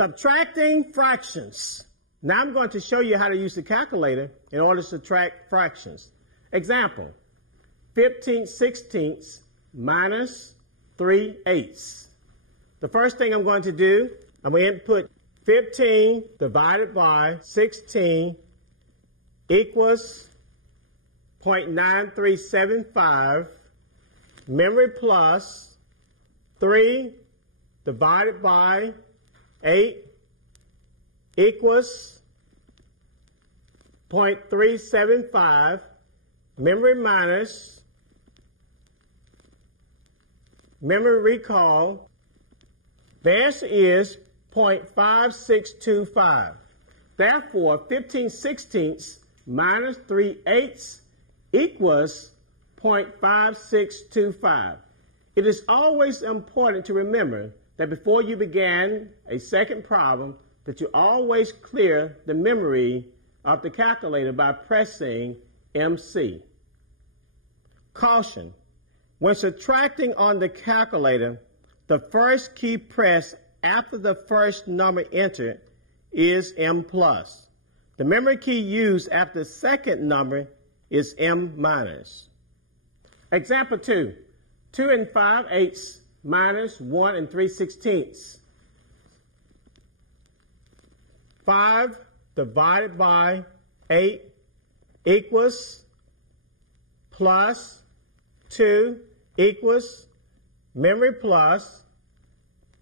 Subtracting fractions. Now I'm going to show you how to use the calculator in order to subtract fractions. Example, 15/16 minus 3/8. The first thing I'm going to do, I'm going to input 15 divided by 16 equals 0.9375. Memory plus 3 divided by 8 equals 0.375. Memory minus memory recall. The answer is 0.5625. Therefore, 15/16 minus 3/8 equals 0.5625. It is always important to remember that before you begin a second problem, that you always clear the memory of the calculator by pressing MC. Caution: when subtracting on the calculator, the first key pressed after the first number entered is M+. The memory key used after the second number is M-. Example 2, 2 5/8 minus 1 3/16. 5 divided by 8 equals plus 2 equals memory plus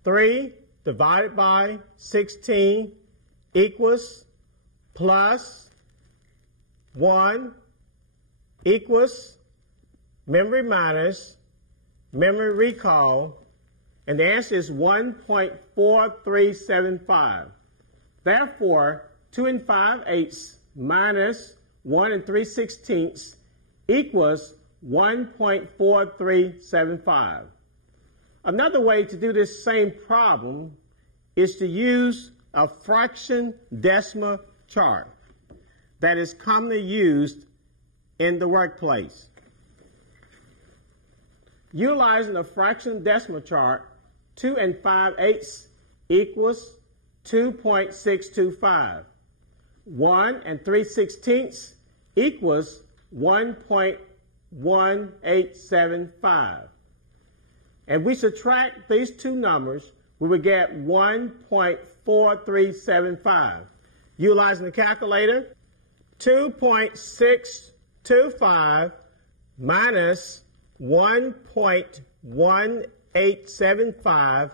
3 divided by 16 equals plus 1 equals memory minus memory recall, and the answer is 1.4375. Therefore, 2 5/8 minus 1 3/16 equals 1.4375. Another way to do this same problem is to use a fraction decimal chart that is commonly used in the workplace. Utilizing a fraction decimal chart, 2 5/8 equals 2.625. 1 3/16 equals 1.1875. And we subtract these two numbers, we would get 1.4375. Utilizing the calculator, 2.625 minus 1.1875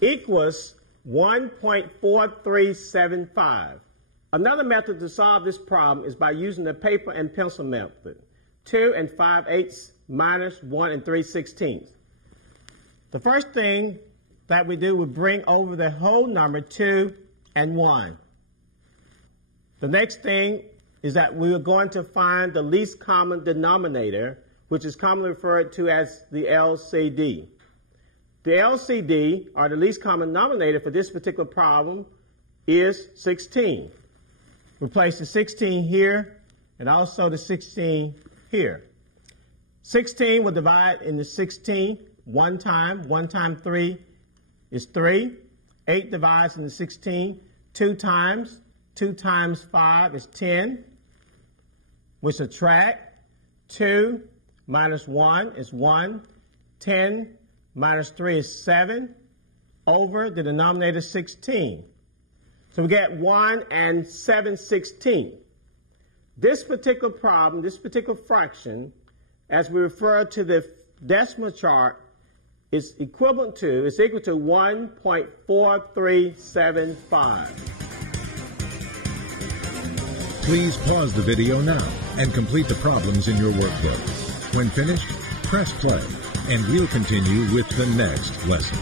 equals 1.4375. Another method to solve this problem is by using the paper and pencil method. 2 5/8 minus 1 3/16. The first thing that we do, we bring over the whole number 2 and 1. The next thing is that we are going to find the least common denominator, which is commonly referred to as the LCD. The LCD, or the least common denominator for this particular problem, is 16. We place the 16 here and also the 16 here. 16 will divide into 16 one time. 1 times 3 is 3. 8 divides into 16 2 times. 2 times 5 is 10. We subtract. 2 minus 1 is 1. 10 minus 3 is 7 over the denominator 16. So we get 1 7/16. This particular problem, this particular fraction, as we refer to the decimal chart, is equal to 1.4375. Please pause the video now and complete the problems in your workbook. When finished, press play, and we'll continue with the next lesson.